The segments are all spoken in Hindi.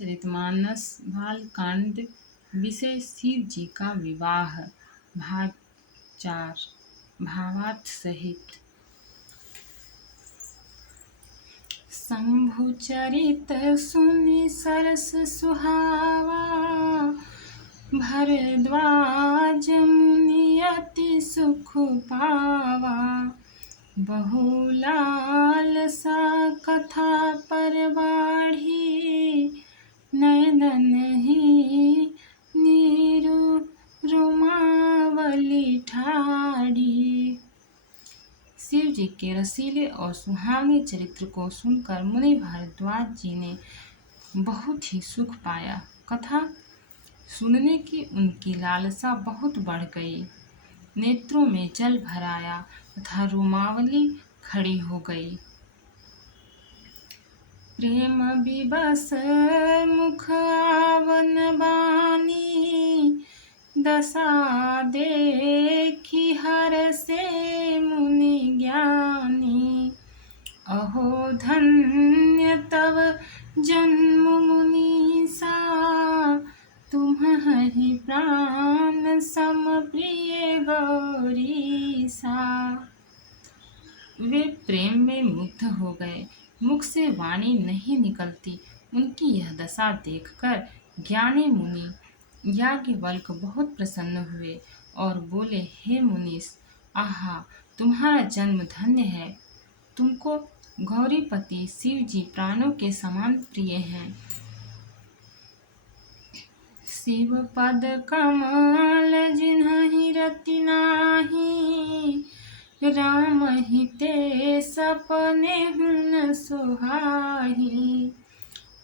रामचरितमानस बालकांड। विषय शिव जी का विवाह। भाग 4। भावार्थ सहित। शंभु चरित सुनि सरस सुहावा, भरद्वाज मुनि अति सुख पावा। बहुलालसा कथा पर बाढ़ी, नयनन ही नीरु रुमावली ठाड़ी। शिव जी के रसीले और सुहावने चरित्र को सुनकर मुनि भारद्वाज जी ने बहुत ही सुख पाया। कथा सुनने की उनकी लालसा बहुत बढ़ गई। नेत्रों में जल भर आया तथा रोमावली खड़ी हो गई। प्रेम विवश मुख आवन बानी, दशा देखी हरषे मुनि ज्ञानी। अहो धन्य तव जन्म मुनीसा, तुम्हि प्राण सम प्रिय गौरीसा। वे प्रेम में मुग्ध हो गए। मुख से वाणी नहीं निकलती। उनकी यह दशा देखकर ज्ञानी मुनि याज्ञवल्क्य बहुत प्रसन्न हुए और बोले, हे मुनीश, आहा, तुम्हारा जन्म धन्य है। तुमको गौरीपति शिव जी प्राणों के समान प्रिय हैं। शिव पद कमल जिन्हि रति नाही, राम ही ते सपने हुन सुहाही।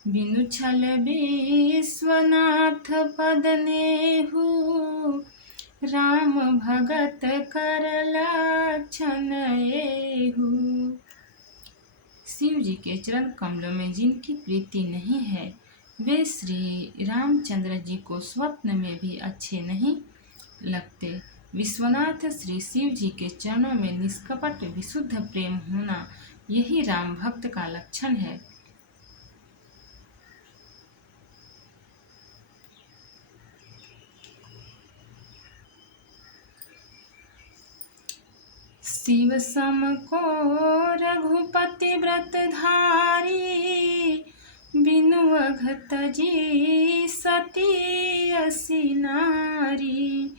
बिनु छल विश्वनाथ पद नेहु, राम भगत कर लक्षण एहु। शिव जी के चरण कमलों में जिनकी प्रीति नहीं है, वे श्री रामचंद्र जी को स्वप्न में भी अच्छे नहीं लगते। विश्वनाथ श्री शिव जी के चरणों में निष्कपट विशुद्ध प्रेम होना, यही राम भक्त का लक्षण है। शिव सम को रघुपति व्रत धारी, बिनु अघत जी सती असी नारी।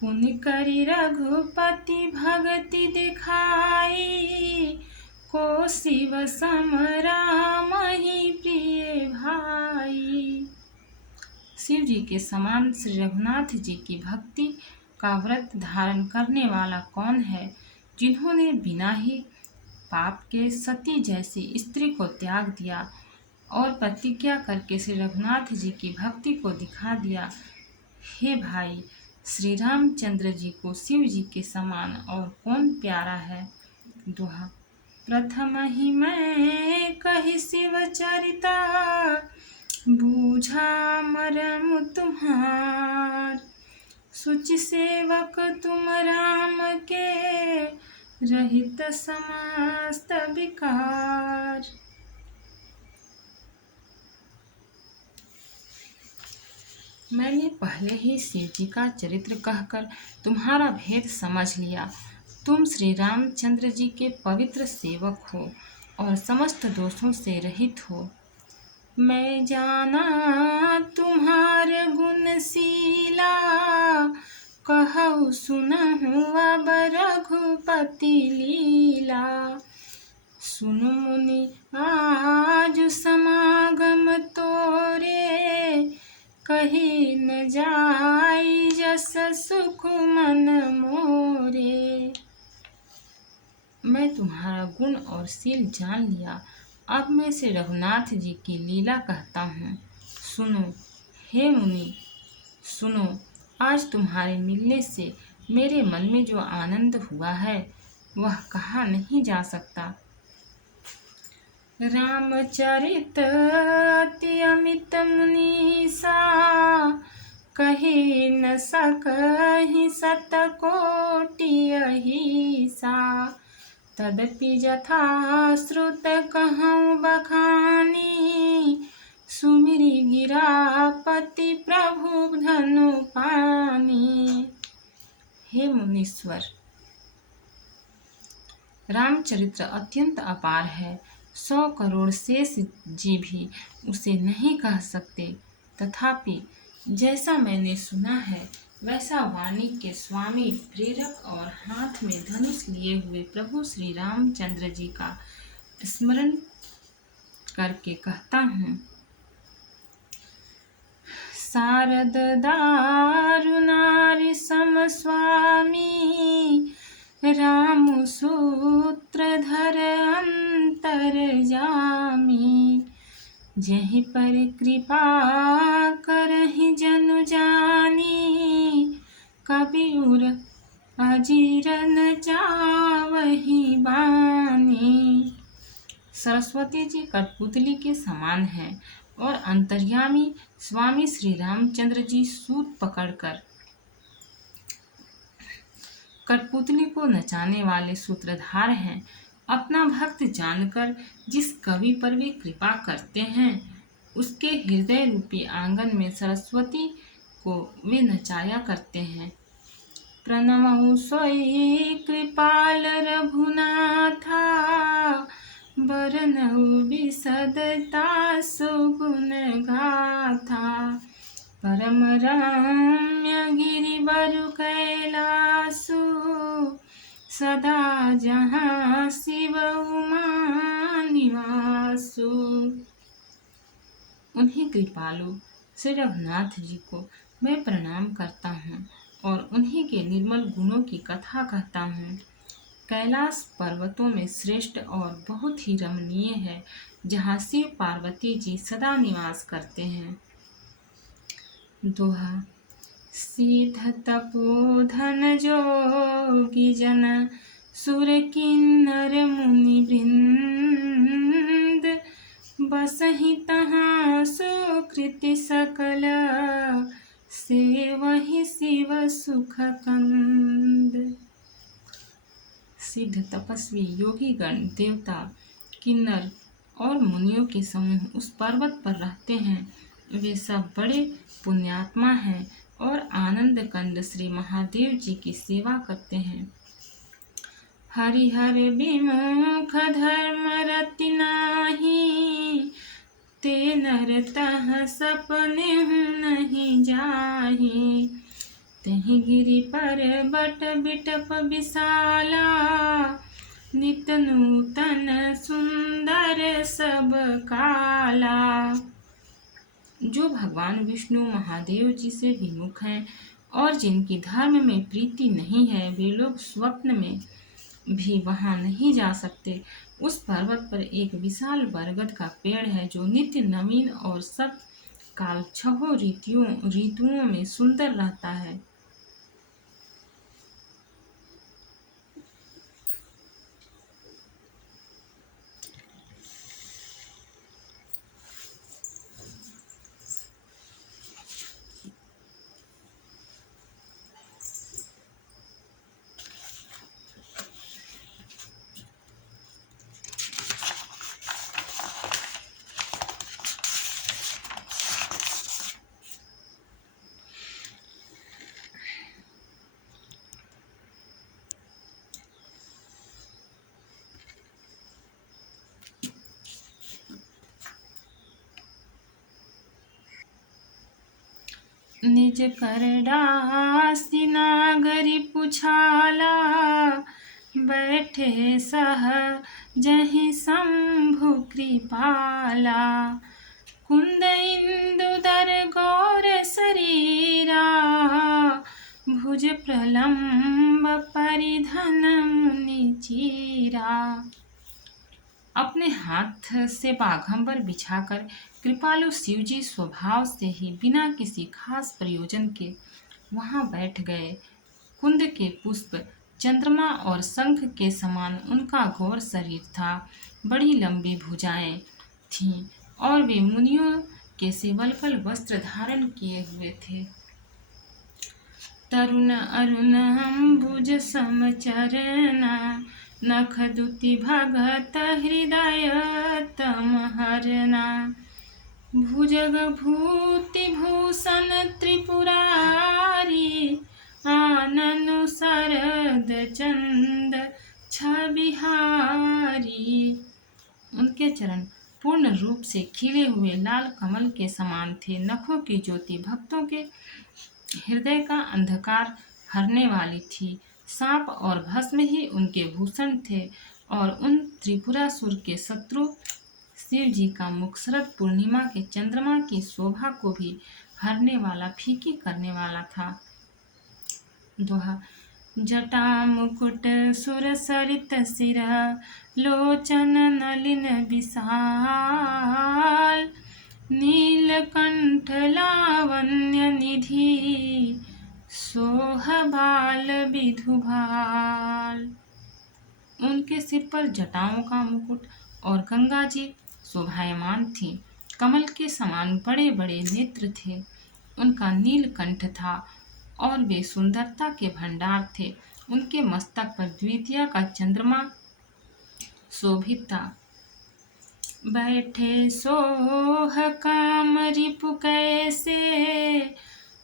पुनि करि रघुपति भगति दिखाई, को शिव सम राम ही प्रिय भाई। शिव जी के समान श्री रघुनाथ जी की भक्ति का व्रत धारण करने वाला कौन है, जिन्होंने बिना ही पाप के सती जैसी स्त्री को त्याग दिया और प्रतिज्ञा करके श्री रघुनाथ जी की भक्ति को दिखा दिया। हे भाई, श्री रामचंद्र जी को शिव जी के समान और कौन प्यारा है। दोहा। प्रथम ही मैं कही शिव चरिता, बूझा मरम तुम्हार। सुचि सेवक तुम राम के, रहित समस्त विकार। मैंने पहले ही शिव जी का चरित्र कहकर तुम्हारा भेद समझ लिया। तुम श्री रामचंद्र जी के पवित्र सेवक हो और समस्त दोषों से रहित हो। मैं जाना तुम्हार गुणशीला, कहु सुनहु अब रघुपति लीला। सुनु मुनि आज समागम तोरे, कही न जाई जस सुख मन मोरे। मैं तुम्हारा गुण और शील जान लिया। अब मैं श्री रघुनाथ जी की लीला कहता हूँ। सुनो हे मुनि, सुनो। आज तुम्हारे मिलने से मेरे मन में जो आनंद हुआ है, वह कहा नहीं जा सकता। रामचरित अति अमित मुनीसा, कही न सकहि सत कोटि अहिसा। तदपि जथा श्रुत कहूँ बखानी, सुमिरि गिरापति प्रभु धनु पानी। हे मुनीश्वर, रामचरित्र अत्यंत अपार है। 100 करोड़ शेष जी भी उसे नहीं कह सकते। तथापि जैसा मैंने सुना है वैसा वाणी के स्वामी, प्रेरक और हाथ में धनुष लिए हुए प्रभु श्री रामचंद्र जी का स्मरण करके कहता हूँ। शारद दारुनारि सम स्वामी, राम सूत्रधर अंतरजामी। जहि पर कृपा करहि जनु जानी, कबीर अजीर न चावहि बानी। सरस्वती जी कठपुतली के समान हैं और अंतर्यामी स्वामी श्री रामचंद्र जी सूत पकड़कर कठपुतली को नचाने वाले सूत्रधार हैं। अपना भक्त जानकर जिस कवि पर वे कृपा करते हैं, उसके हृदय रूपी आंगन में सरस्वती को वे नचाया करते हैं। प्रणमउ सोई कृपाल रघुनाथा, बरनउ बिसदता सुगुण गाथा। परम रम्य गिरिवर कैलासु, सदा जहाँ शिव उमा निवासु। उन्हीं कृपालु श्री रघुनाथ जी को मैं प्रणाम करता हूँ और उन्हीं के निर्मल गुणों की कथा कहता हूँ। कैलाश पर्वतों में श्रेष्ठ और बहुत ही रमणीय है, जहाँ शिव पार्वती जी सदा निवास करते हैं। दोहा। सिद्ध तपोधन जोगी जन, सुर किन्नर मुनि वृंद। बसहि तहाँ सुकृति सकल, सेवहि शिव सुख कंद। सिद्ध तपस्वी योगी गण, देवता, किन्नर और मुनियों के समूह उस पर्वत पर रहते हैं। वे सब बड़े पुण्यात्मा हैं और आनंद कंद श्री महादेव जी की सेवा करते हैं। हरिहर विमुख धर्म रति नाही, ते नर तह सपने नहीं जाही। तहि गिरि पर बट बिटप विशाला, नित नूतन सुंदर सब काला। जो भगवान विष्णु महादेव जी से विमुख हैं और जिनकी धर्म में प्रीति नहीं है, वे लोग स्वप्न में भी वहां नहीं जा सकते। उस पर्वत पर एक विशाल बरगद का पेड़ है, जो नित्य नवीन और सब काल 6 ऋतुओं में सुंदर रहता है। निज करडासी नागरी पुछाला, बैठे सह जहि शंभु कृपाला। कुंद इंदुदर गौर शरीरा, भुज प्रलंब परिधन मुनि चीरा। अपने हाथ से बाघंबर बिछाकर कृपालु शिवजी स्वभाव से ही बिना किसी खास प्रयोजन के वहां बैठ गए। कुंद के पुष्प, चंद्रमा और शंख के समान उनका गौर शरीर था। बड़ी लंबी भुजाएं थीं और वे मुनियों के से वल्कल वस्त्र धारण किए हुए थे। तरुण अरुण अंबुज समचरना, नख दुति भगत हृदय तम हरना। भुजग भूति भूषण त्रिपुरारी, आनन शरद चंद छबिहारी। उनके चरण पूर्ण रूप से खिले हुए लाल कमल के समान थे। नखों की ज्योति भक्तों के हृदय का अंधकार हरने वाली थी। सांप और भस्म ही उनके भूषण थे और उन त्रिपुरासुर के शत्रु शिव जी का मुख शरद पूर्णिमा के चंद्रमा की शोभा को भी हरने वाला, फीकी करने वाला था। दोहा। जटा मुकुट सुर सरित सिरा, लोचन नलिन विशाल, नीलकंठ लावण्य निधि, सोहबाल विधुभाल। उनके सिर पर जटाओं का मुकुट और गंगा जी शोभायमान थी। कमल के समान बड़े बड़े नेत्र थे। उनका नीलकंठ था और वे सुंदरता के भंडार थे। उनके मस्तक पर द्वितीया का चंद्रमा शोभित था। बैठे सोह काम रिपु कैसे,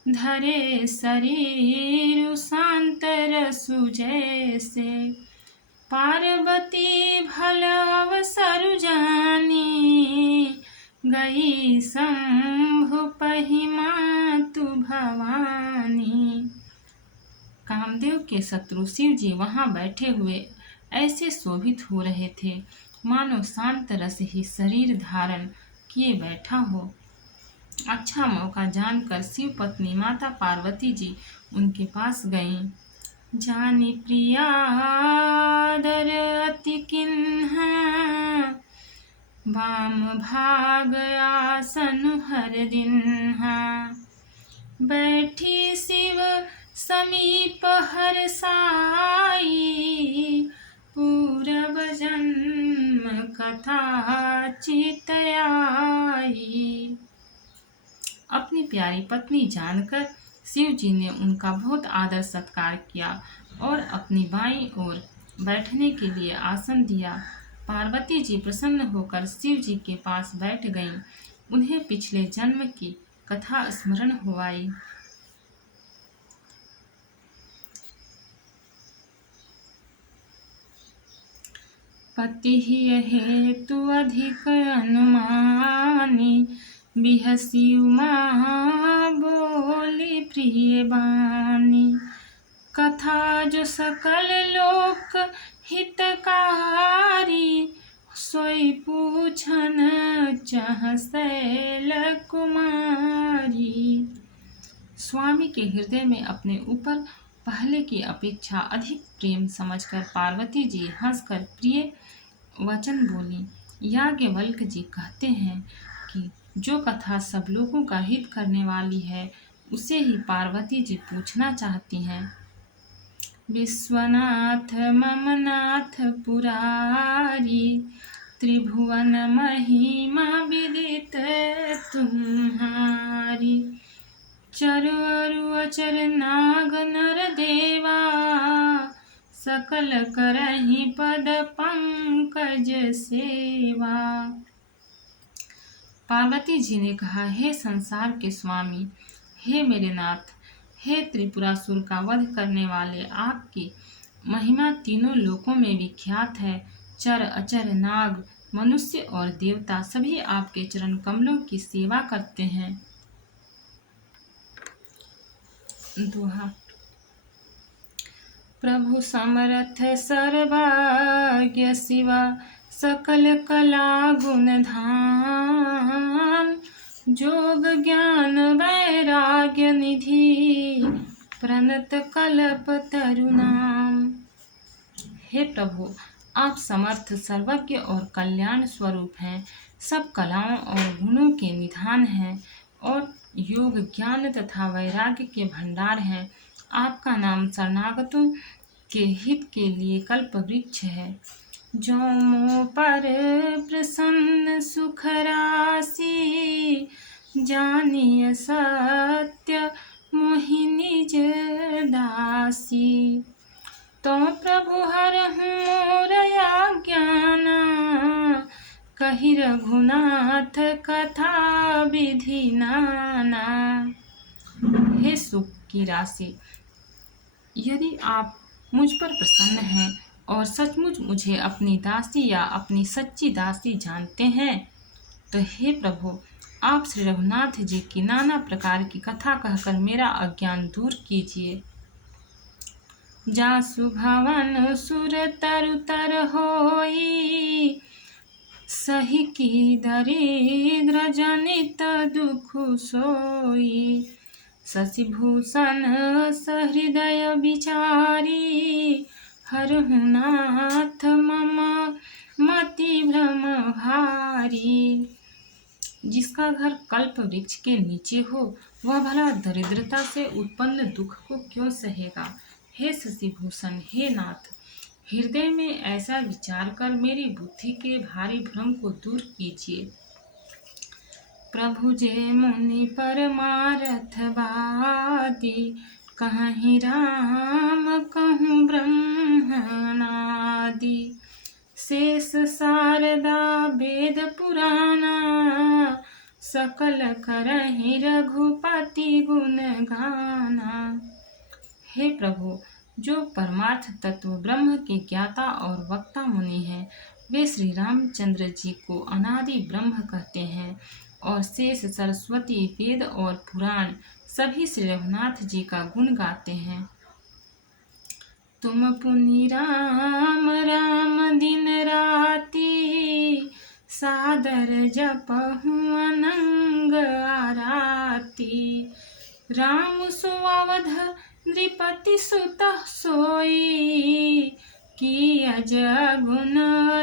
धरे शरीर शांत रसु जैसे, पार्वती भल अवसर जानी, गई शंभु पहि मातु भवानी। कामदेव के शत्रु शिव जी वहां बैठे हुए ऐसे शोभित हो रहे थे मानो शांत रस ही शरीर धारण किए बैठा हो। अच्छा मौका जानकर शिव पत्नी माता पार्वती जी उनके पास गईं। जानी प्रियादर अति किन्हा, वाम भाग आसन हर दिन्हा, बैठी शिव समीप हर साई, पूरब जन्म कथा चित आई। अपनी प्यारी पत्नी जानकर शिव जी ने उनका बहुत आदर सत्कार किया और अपनी बाईं ओर बैठने के लिए आसन दिया। पार्वती जी प्रसन्न होकर शिव जी के पास बैठ गईं। उन्हें पिछले जन्म की कथा स्मरण हो आई। पति हेतु अधिक अनुमानी, बिहसी उमा बोली प्रिय बानी, कथा जो सकल लोक हितकारी, सोई पूछन चह शैल कुमारी। स्वामी के हृदय में अपने ऊपर पहले की अपेक्षा अधिक प्रेम समझकर पार्वती जी हंसकर प्रिय वचन बोली। याज्ञवल्क्य जी कहते हैं कि जो कथा सब लोगों का हित करने वाली है उसे ही पार्वती जी पूछना चाहती हैं। विश्वनाथ ममनाथ पुरारी, त्रिभुवन महिमा विदित तुम्हारी, चरु अरु अचर नाग नर देवा, सकल करहि पद पंकज सेवा। पार्वती जी ने कहा, हे संसार के स्वामी, हे मेरे नाथ, हे त्रिपुरासुर का वध करने वाले, आपकी महिमा तीनों लोकों में विख्यात है। चर अचर नाग मनुष्य और देवता सभी आपके चरण कमलों की सेवा करते हैं। दोहा। प्रभु समर्थ सर्वज्ञ शिवा, सकल कला गुण धाम, जोग ज्ञान वैराग्य निधि, प्रणत कल्प तरुनाम। हे प्रभु, आप समर्थ सर्वज्ञ और कल्याण स्वरूप हैं, सब कलाओं और गुणों के निधान हैं और योग ज्ञान तथा वैराग्य के भंडार हैं। आपका नाम शरणागतों के हित के लिए कल्प वृक्ष है। जो मोह पर प्रसन्न सुख राशि, जानिय सत्य मोहि निज दासी, तो प्रभु हरहु मोर अज्ञान, कही रघुनाथ कथा विधि नाना। हे सुख की राशि, यदि आप मुझ पर प्रसन्न हैं और सचमुच मुझे अपनी दासी या अपनी सच्ची दासी जानते हैं, तो हे प्रभु, आप श्री रघुनाथ जी की नाना प्रकार की कथा कहकर मेरा अज्ञान दूर कीजिए। जासु भवन सुर तरु तर होई, सही की दरिद्र जनित दुख सोई। शशिभूषण सहृदय विचारी, हरहु नाथ मम मति भ्रम भारी। जिसका घर कल्प वृक्ष के नीचे हो, वह भला दरिद्रता से उत्पन्न दुख को क्यों सहेगा। हे शशिभूषण, हे नाथ, हृदय में ऐसा विचार कर मेरी बुद्धि के भारी भ्रम को दूर कीजिए। प्रभु जे मुनि परमारथ वादी, कहीं राम कहूँ ब्रह्मणादि। शेष शारदा वेद पुराना, सकल करहि रघुपति गुण गाना। हे प्रभु, जो परमार्थ तत्व ब्रह्म के ज्ञाता और वक्ता मुनि हैं, वे श्री रामचंद्र जी को अनादि ब्रह्म कहते हैं, और शेष सरस्वती वेद और पुराण सभी श्री रघुनाथ जी का गुण गाते हैं। तुम पुनि राम राम दिन राती, सादर जपहु अनंग आराती। राम सुअवध नृपति सुत सोई, की अज गुण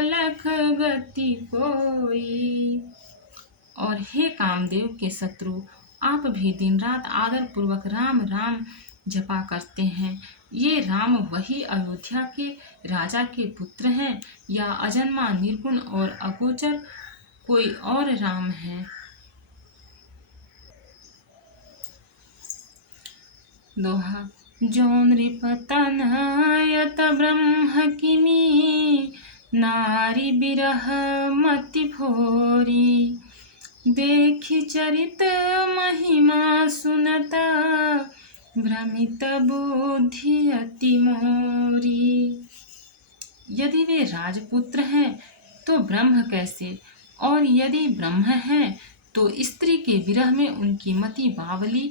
लख गति कोई। और हे कामदेव के शत्रु, आप भी दिन रात आदर पूर्वक राम राम जपा करते हैं। ये राम वही अयोध्या के राजा के पुत्र हैं, या अजन्मा निर्गुण और अगोचर कोई और राम है। दोहा। जो नृपतनयत ब्रह्म किमी, नारी बिरह मति भोरी। देखि चरित महिमा सुनत, भ्रमित बुद्धि अति मोरी। यदि वे राजपुत्र हैं तो ब्रह्म कैसे, और यदि ब्रह्म हैं तो स्त्री के विरह में उनकी मति बावली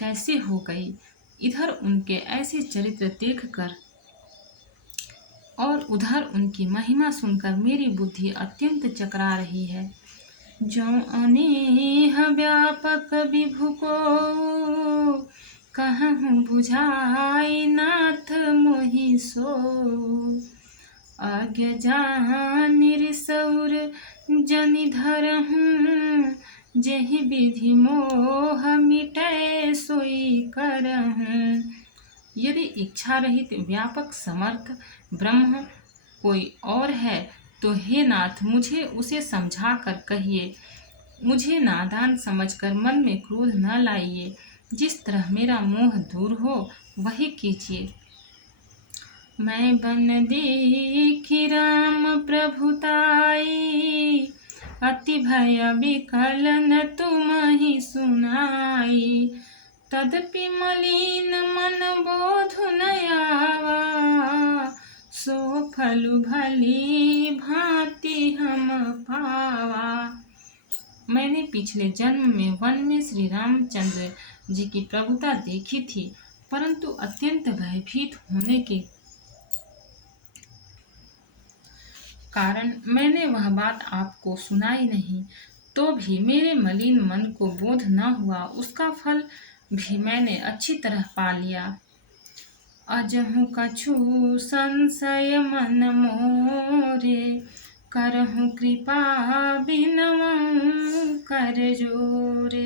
कैसे हो गई। इधर उनके ऐसे चरित्र देखकर और उधर उनकी महिमा सुनकर मेरी बुद्धि अत्यंत चकरा रही है। जो अनेह व्यापक विभु को, कहूँ बुझाई नाथ मोहि सो। आज्ञ जानिर सौर जनि धरहूँ, जेहि विधि मोह मिटै सोई करहूँ। यदि इच्छा रहित व्यापक समर्थ ब्रह्म कोई और है, तो हे नाथ, मुझे उसे समझा कर कहिए। मुझे नादान समझकर मन में क्रोध न लाइए। जिस तरह मेरा मोह दूर हो, वही कीजिए। मैं बन देखी राम प्रभुताई, अति भय विकल न तुम्हि सुनाई। तदपि मलिन मन बोधु न आवा, सो फलु भली भांति हम पावा। मैंने पिछले जन्म में वन में श्री रामचंद्र जी की प्रभुता देखी थी, परंतु अत्यंत भयभीत होने के कारण मैंने वह बात आपको सुनाई नहीं। तो भी मेरे मलिन मन को बोध न हुआ, उसका फल भी मैंने अच्छी तरह पा लिया। अजहु कछु संशय मन मोरे, करहु कृपा बिनवऊँ कर जोरे।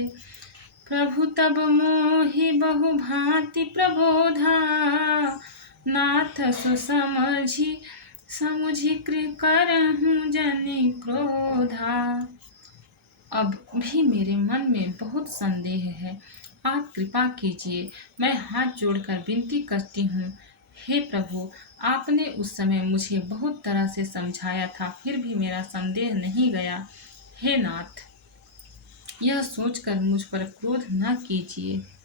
प्रभु तब मोहि बहु भांति प्रबोधा, नाथ सो समुझि करहूँ जनि क्रोधा। अब भी मेरे मन में बहुत संदेह है, आप कृपा कीजिए। मैं हाथ जोड़कर विनती करती हूँ, हे प्रभु, आपने उस समय मुझे बहुत तरह से समझाया था, फिर भी मेरा संदेह नहीं गया। हे नाथ, यह सोचकर मुझ पर क्रोध न कीजिए।